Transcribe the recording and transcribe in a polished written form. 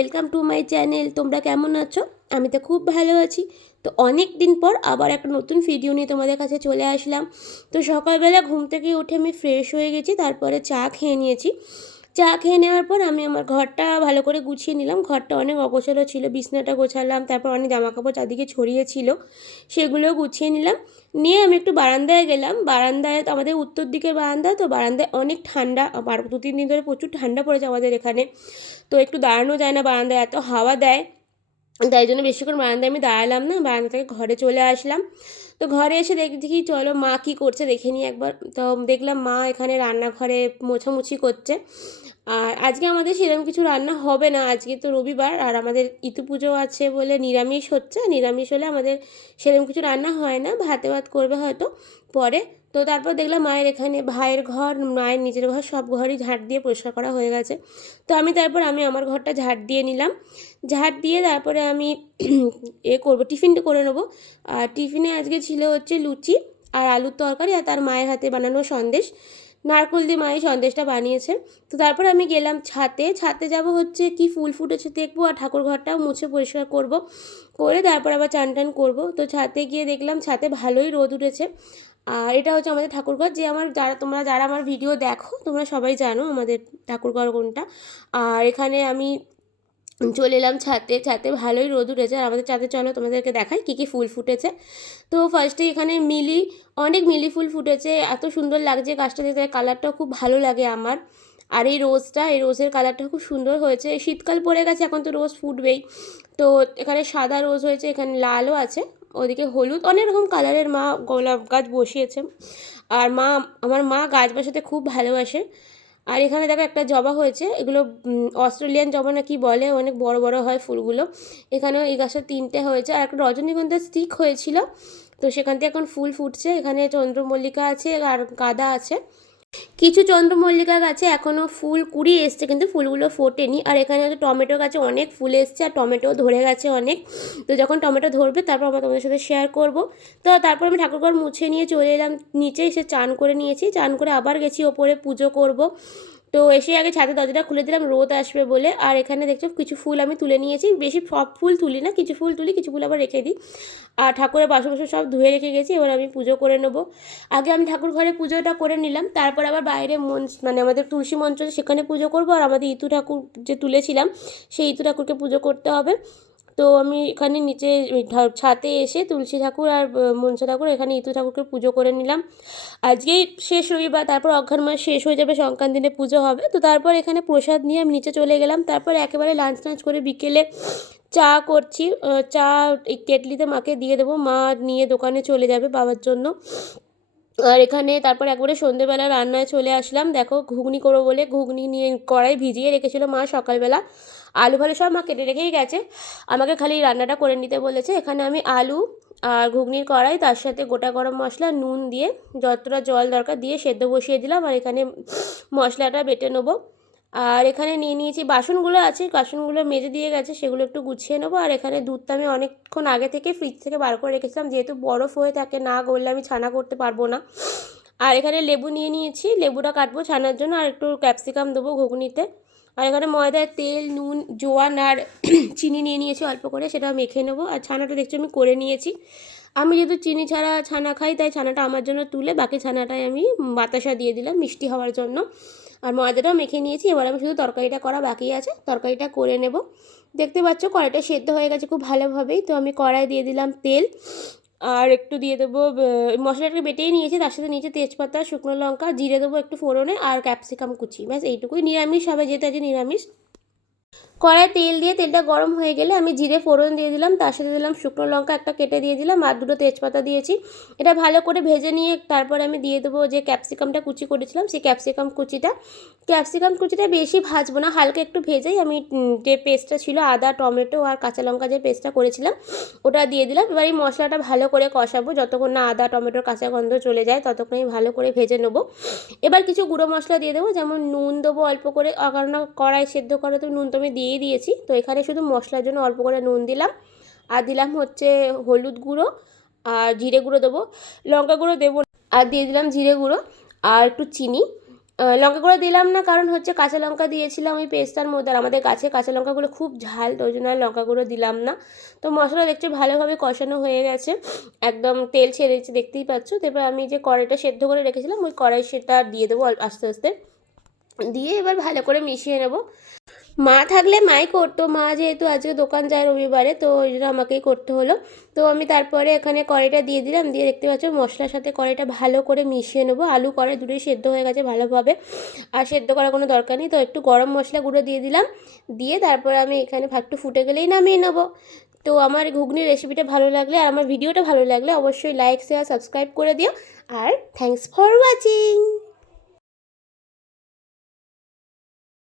Welcome to my channel. তোমরা কেমন আছো? আমি তো খুব ভালো আছি। তো অনেক দিন পর আবার একটা নতুন ভিডিও নিয়ে তোমাদের কাছে চলে আসলাম। তো সকালবেলা ঘুম থেকে উঠে আমি ফ্রেশ হয়ে গেছি, তারপরে চা খেয়ে নিয়েছি। চা খেয়ে নেওয়ার পর আমি আমার ঘরটা ভালো করে গুছিয়ে নিলাম। ঘরটা অনেক অগোছালো ছিল, বিছনাটা গোছালাম, তারপর অনেক জামাকাপড় চারদিকে ছড়িয়ে ছিল, সেগুলোও গুছিয়ে নিলাম। নিয়ে আমি একটু বারান্দায় গেলাম। বারান্দায় আমাদের উত্তর দিকের বারান্দা, তো বারান্দায় অনেক ঠান্ডা, 2-3 দিন ধরে প্রচুর ঠান্ডা পড়েছে আমাদের এখানে। তো একটু দাঁড়ানো যায় না, বারান্দায় এত হাওয়া দেয়, তাই জন্য বেশিক্ষণ বারান্দায় আমি দাঁড়ালাম না, বারান্দা থেকে ঘরে চলে আসলাম। তো ঘরে এসে দেখি চলো মা কী করছে দেখে নিই একবার। তো দেখলাম মা এখানে রান্নাঘরে মোছামুছি করছে। আর আজকে আমাদের সেরকম কিছু রান্না হবে না, আজকে তো রবিবার আর আমাদের ইতু পুজো আছে বলে নিরামিষ হচ্ছে। নিরামিষ হলে আমাদের সেরকম কিছু রান্না হয় না, ভাতে ভাত করবে হয়তো পরে। তো তারপর দেখলাম মায়ের এখানে ভাইয়ের ঘর, মায়ের নিজের ঘর, সব ঘরই ঝাঁট দিয়ে পরিষ্কার করা হয়ে গেছে। তো আমি আমার ঘরটা ঝাঁট দিয়ে নিলাম। ঝাঁট দিয়ে তারপরে আমি টিফিনটা করে নেবো। আর টিফিনে আজকে ছিল হচ্ছে লুচি আর আলুর তরকারি, আর তার মায়ের হাতে বানানো সন্দেশ, নারকোল দিয়ে মায়ের সন্দেশটা বানিয়েছে। তো তারপর আমি গেলাম ছাতে যাব হচ্ছে কি ফুল ফুটেছে দেখবো, আর ঠাকুর ঘরটাও মুছে পরিষ্কার করব, করে তারপর আবার চান টান করবো। তো ছাতে গিয়ে দেখলাম ছাতে ভালোই রোদ উঠেছে। আর এটা হচ্ছে আমাদের ঠাকুরঘর, যে তোমরা যারা আমার ভিডিও দেখো তোমরা সবাই জানো আমাদের ঠাকুরঘর কোনটা। আর এখানে আমি চলে এলাম ছাতে ভালোই রোদ উঠেছে। আর আমাদের ছাদে চলো তোমাদেরকে দেখাই কী কী ফুল ফুটেছে। তো ফার্স্টে এখানে অনেক মিলি ফুল ফুটেছে, এত সুন্দর লাগছে গাছটা দেখতে, কালারটাও খুব ভালো লাগে আমার। আর এই রোজের কালারটা খুব সুন্দর হয়েছে। শীতকাল পড়ে গেছে, এখন তো রোজ ফুটবেই। তো এখানে সাদা রোজ হয়েছে, এখানে লালও আছে, ওদিকে হলুদ, অনেক রকম কালারের মা গোলাপ গাছ বসিয়েছে। আর আমার মা গাছ বসাতে খুব ভালোবাসে। আর এখানে দেখো একটা জবা হয়েছে, এগুলো অস্ট্রেলিয়ান জবা না কি বলে, অনেক বড় বড় হয় ফুলগুলো। এখানেও এই গাছটা 3টে হয়েছে, আর একটা রজনীগন্ধার স্টিক হয়েছিল, তো সেখান থেকে এখন ফুল ফুটছে। এখানে চন্দ্রমল্লিকা আছে আর গাঁদা আছে। কিছু চন্দ্রমল্লিকা গাছে এখনও ফুল কুড়ি এসছে, কিন্তু ফুলগুলো ফোটেনি। আর এখানে হচ্ছে টমেটো গাছে অনেক ফুল এসছে, আর টমেটো ধরে গেছে অনেক। তো যখন টমেটো ধরবে তারপর আমরা তোমাদের সাথে শেয়ার করব। তো তারপর আমি ঠাকুরঘর মুছে নিয়ে চলে এলাম নিচে, এসে চান করে নিয়েছি, চান করে আবার গেছি ওপরে পুজো করব। তো এসে আগে ছাদের দরজাটা খুলে দিলাম রোদ আসবে বলে। আর এখানে দেখছো কিছু ফুল আমি তুলে নিয়েছি, বেশি সব ফুল তুলি না, কিছু ফুল তুলি, কিছু ফুল আবার রেখে দিই। আর ঠাকুরের বাসন সব ধুয়ে রেখে গেছি, এবার আমি পুজো করে নেব। আগে আমি ঠাকুর ঘরে পুজোটা করে নিলাম, তারপর আবার বাইরে আমাদের তুলসী মঞ্চ আছে সেখানে পুজো করব। আর আমাদের ইতু ঠাকুর যে তুলেছিলাম সেই ইতু ঠাকুরকে পুজো করতে হবে। তো আমি এখানে নিচে ছাতে এসে তুলসী ঠাকুর আর মনসা ঠাকুর, এখানে ইতু ঠাকুরকে পুজো করে নিলাম। আজকেই শেষ রবিবার, তারপর অঘ্রাণ মাস শেষ হয়ে যাবে, সংক্রান্তি দিনে পুজো হবে। তো তারপর এখানে প্রসাদ নিয়ে আমি নিচে চলে গেলাম। তারপর একেবারে লাঞ্চ করে বিকেলে চা করছি। চা এই কেটলিতে মাকে দিয়ে দেবো, মা নিয়ে দোকানে চলে যাবে বাবার জন্য। আর এখানে তারপর একবারে সন্ধ্যেবেলা রান্নায় চলে আসলাম। দেখো ঘুগনি করবো বলে ঘুগনি নিয়ে কড়াই ভিজিয়ে রেখেছিল মা সকালবেলা, আলু ভালো সব মা কেটে রেখেই গেছে, আমাকে খালি রান্নাটা করে নিতে বলেছে। এখানে আমি আলু আর ঘুগনির কড়াই, তার সাথে গোটা গরম মশলা, নুন দিয়ে যতটা জল দরকার দিয়ে সেদ্ধ বসিয়ে দিলাম। আর এখানে মশলাটা বেটে নেবো। আর এখানে নিয়ে নিয়েছি বাসনগুলো আছে, বাসনগুলো মেজে দিয়ে গেছে, সেগুলো একটু গুছিয়ে নেবো। আর এখানে দুধটা আমি অনেকক্ষণ আগে থেকে ফ্রিজ থেকে বার করে রেখেছিলাম, যেহেতু বরফ হয়ে থাকে, না গললে আমি ছানা করতে পারবো না। আর এখানে লেবু নিয়ে নিয়েছি, লেবুটা কাটবো ছানার জন্য, আর একটু ক্যাপসিকাম দেবো ঘুগনিতে। আর এখানে ময়দার তেল, নুন, জোয়ান আর চিনি নিয়ে নিয়েছি অল্প করে, সেটা মেখে নেবো। আর ছানাটা দেখছি আমি করে নিয়েছি। আমি যেহেতু চিনি ছাড়া ছানা খাই, তাই ছানাটা আমার জন্য তুলে বাকি ছানাটাই আমি বাতাসা দিয়ে দিলাম মিষ্টি হওয়ার জন্য। আর ময়দাটাও মেখে নিয়েছি, এবার আমি শুধু তরকারিটা করা বাকি আছে, তরকারিটা করে নেব। দেখতে পাচ্ছ কড়াইটা সেদ্ধ হয়ে গেছে খুব ভালোভাবেই। তো আমি কড়াই দিয়ে দিলাম তেল, আর একটু দিয়ে দেবো মশলাটা বেটেই নিয়েছি, তার সাথে নিচে তেজপাতা, শুকনো লঙ্কা, জিরে দেবো একটু ফোড়নে, আর ক্যাপসিকাম কুচি, ব্যাস এইটুকুই। নিরামিষ হবে যেহেতু, আজ নিরামিষ। কড়ায় তেল দিয়ে তেলটা গরম হয়ে গেলে আমি জিরে ফোড়ন দিয়ে দিলাম, তার সাথে দিলাম শুকনো লঙ্কা একটা কেটে দিয়ে দিলাম, আর দুটো তেজপাতা দিয়েছি। এটা ভালো করে ভেজে নিয়ে তারপর আমি দিয়ে দেবো যে ক্যাপসিকামটা কুচি করেছিলাম, সেই ক্যাপসিকাম কুচিটা বেশি ভাজবো না, হালকা একটু ভেজেই আমি যে পেস্টটা ছিল আদা, টমেটো আর কাঁচা লঙ্কা যে পেস্টটা করেছিলাম ওটা দিয়ে দিলাম। এবার এই মশলাটা ভালো করে কষাবো, যতক্ষণ না আদা টমেটোর কাঁচা গন্ধ চলে যায় ততক্ষণ আমি ভালো করে ভেজে নেবো। এবার কিছু গুঁড়ো মশলা দিয়ে দেবো, যেমন নুন দেবো অল্প করে, কারণ কড়াই সেদ্ধ করে তো নুন তো আমি দিয়েই দিয়েছি। তো এখানে শুধু মশলার জন্য অল্প করে নুন দিলাম, আর দিলাম হচ্ছে হলুদ গুঁড়ো, আর জিরে গুঁড়ো দেবো, লঙ্কা গুঁড়ো দেবো, আর দিয়ে দিলাম জিরে গুঁড়ো আর একটু চিনি। লঙ্কা গুঁড়ো দিলাম না, কারণ হচ্ছে কাঁচা লঙ্কা দিয়েছিলাম ওই পেস্তার মধ্যে, আর আমাদের গাছে কাঁচা লঙ্কাগুলো খুব ঝাল, তো ওই জন্য আর লঙ্কা গুঁড়ো দিলাম না। তো মশলা দেখছি ভালোভাবে কষানো হয়ে গেছে, একদম তেল ছেড়েছে দেখতেই পাচ্ছ। তারপর আমি যে কড়াইটা সেদ্ধ করে রেখেছিলাম ওই কড়াই সেটা দিয়ে দেবো আস্তে আস্তে, দিয়ে এবার ভালো করে মিশিয়ে নেব। মা থাকলে মাই করতো, মা যেহেতু আজকে দোকান যায় রবিবারে, তো ওই জন্য আমাকেই করতে হলো। তো আমি তারপরে এখানে কড়াইটা দিয়ে দিলাম, দিয়ে দেখতে পাচ্ছ মশলার সাথে কড়াইটা ভালো করে মিশিয়ে নেবো। আলু কড়াই দুটোই সেদ্ধ হয়ে গেছে ভালোভাবে, আর সেদ্ধ করার কোনো দরকার নেই। তো একটু গরম মশলা গুঁড়ো দিয়ে দিলাম, দিয়ে তারপরে আমি এখানে একটু ফুটে গেলেই নামিয়ে নেবো। তো আমার ঘুগনির রেসিপিটা ভালো লাগলে আর আমার ভিডিওটা ভালো লাগলে অবশ্যই লাইক শেয়ার সাবস্ক্রাইব করে দিও, আর থ্যাংকস ফর ওয়াচিং।